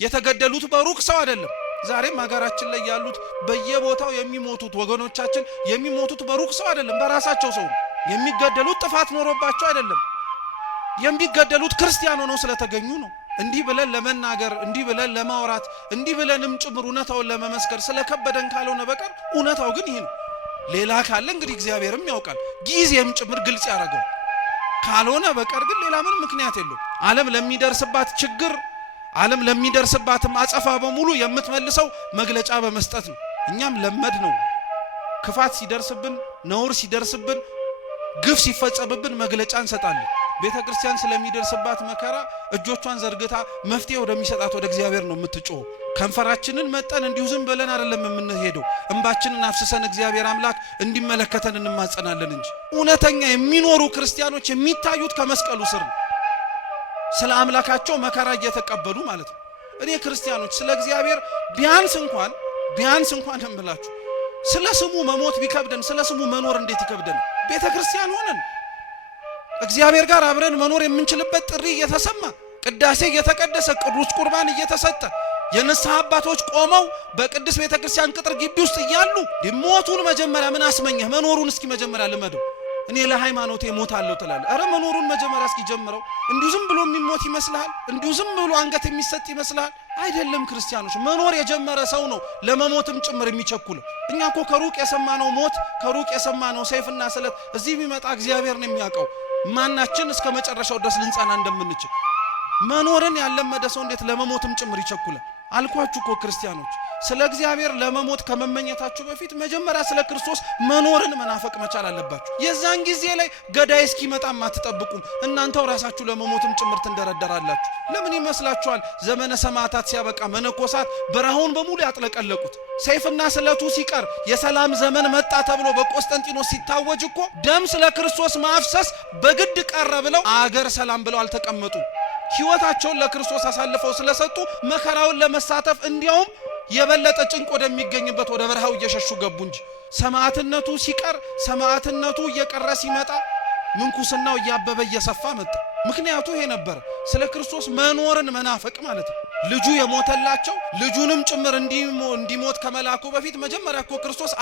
የተገደሉት በሩቅ ሰው አይደለም። ዛሬም ሀገራችን ላይ ያሉት በየቦታው የሚሞቱት ወገኖቻችን የሚሞቱት በሩቅ ሰው አይደለም፣ በራሳቸው ሰው ነው። የሚገደሉት ጥፋት ኖሮባቸው አይደለም። የሚገደሉት ክርስቲያን ሆነው ስለተገኙ ነው። እንዲህ ብለን ለመናገር እንዲህ ብለን ለማውራት እንዲህ ብለንም ጭምር እውነታውን ለመመስከር ስለከበደን ካልሆነ በቀር እውነታው ግን ይሄ ነው። ሌላ ካለ እንግዲህ እግዚአብሔርም ያውቃል፣ ጊዜም ጭምር ግልጽ ያደርጋል። ካልሆነ በቀር ግን ሌላ ምንም ምክንያት የለውም። ዓለም ለሚደርስባት ችግር ዓለም ለሚደርስባትም አጸፋ በሙሉ የምትመልሰው መግለጫ በመስጠት ነው። እኛም ለመድ ነው። ክፋት ሲደርስብን፣ ነውር ሲደርስብን፣ ግፍ ሲፈጸምብን መግለጫ እንሰጣለን። ቤተክርስቲያን ስለሚደርስባት መከራ እጆቿን ዘርግታ መፍትሄ ወደሚሰጣት ወደ እግዚአብሔር ነው የምትጮኸው። ከንፈራችንን መጠን እንዲሁ ዝም ብለን አይደለም የምንሄደው። እንባችንን አፍስሰን እግዚአብሔር አምላክ እንዲመለከተን እንማጸናለን እንጂ። እውነተኛ የሚኖሩ ክርስቲያኖች የሚታዩት ከመስቀሉ ስር ነው። ስለ አምላካቸው መከራ እየተቀበሉ ማለት ነው። እኔ ክርስቲያኖች ስለ እግዚአብሔር ቢያንስ እንኳን እምላችሁ ስለ ስሙ መሞት ቢከብደን ስለ ስሙ መኖር እንዴት ይከብደን? ቤተክርስቲያን ሆነን እግዚአብሔር ጋር አብረን መኖር የምንችልበት ጥሪ እየተሰማ ቅዳሴ እየተቀደሰ ቅዱስ ቁርባን እየተሰጠ የንስሐ አባቶች ቆመው በቅዱስ ቤተክርስቲያን ቅጥር ግቢ ውስጥ እያሉ ሞቱን መጀመሪያ ምን አስመኘህ? መኖሩን እስኪ መጀመሪያ ልመደው። እኔ ለሃይማኖቴ ሞታለሁ ትላለህ። አረ መኖሩን መጀመሪያ እስኪ ጀምረው። እንዲሁ ዝም ብሎ የሚሞት ይመስልሃል? እንዲሁ ዝም ብሎ አንገት የሚሰጥ ይመስልሃል? አይደለም። ክርስቲያኖች መኖር የጀመረ ሰው ነው ለመሞትም ጭምር የሚቸኩለው። እኛ እኮ ከሩቅ የሰማነው ሞት ከሩቅ የሰማነው ሰይፍና ስለት እዚህ ቢመጣ እግዚአብሔር ነው የሚያውቀው ማናችን እስከ መጨረሻው ድረስ ልንጸና እንደምንችል። መኖርን ያለመደ ሰው እንዴት ለመሞትም ጭምር ይቸኩላል? አልኳችሁ እኮ ክርስቲያኖች ስለ እግዚአብሔር ለመሞት ከመመኘታችሁ በፊት መጀመሪያ ስለ ክርስቶስ መኖርን መናፈቅ መቻል አለባችሁ። የዛን ጊዜ ላይ ገዳይ እስኪመጣም አትጠብቁም። እናንተው ራሳችሁ ለመሞትም ጭምር ትንደረደራላችሁ። ለምን ይመስላችኋል? ዘመነ ሰማዕታት ሲያበቃ መነኮሳት በረሃውን በሙሉ ያጥለቀለቁት ሰይፍና ስለቱ ሲቀር የሰላም ዘመን መጣ ተብሎ በቆስጠንጢኖስ ሲታወጅ እኮ ደም ስለ ክርስቶስ ማፍሰስ በግድ ቀረ ብለው አገር ሰላም ብለው አልተቀመጡ። ሕይወታቸውን ለክርስቶስ አሳልፈው ስለሰጡ መከራውን ለመሳተፍ እንዲያውም የበለጠ ጭንቅ ወደሚገኝበት ወደ በረሃው እየሸሹ ገቡ እንጂ ሰማዕትነቱ ሲቀር ሰማዕትነቱ እየቀረ ሲመጣ ምንኩስናው እያበበ እየሰፋ መጣ። ምክንያቱ ይሄ ነበር፣ ስለ ክርስቶስ መኖርን መናፈቅ ማለት ነው። ልጁ የሞተላቸው ልጁንም ጭምር እንዲሞት ከመላኩ በፊት መጀመሪያ እኮ ክርስቶስ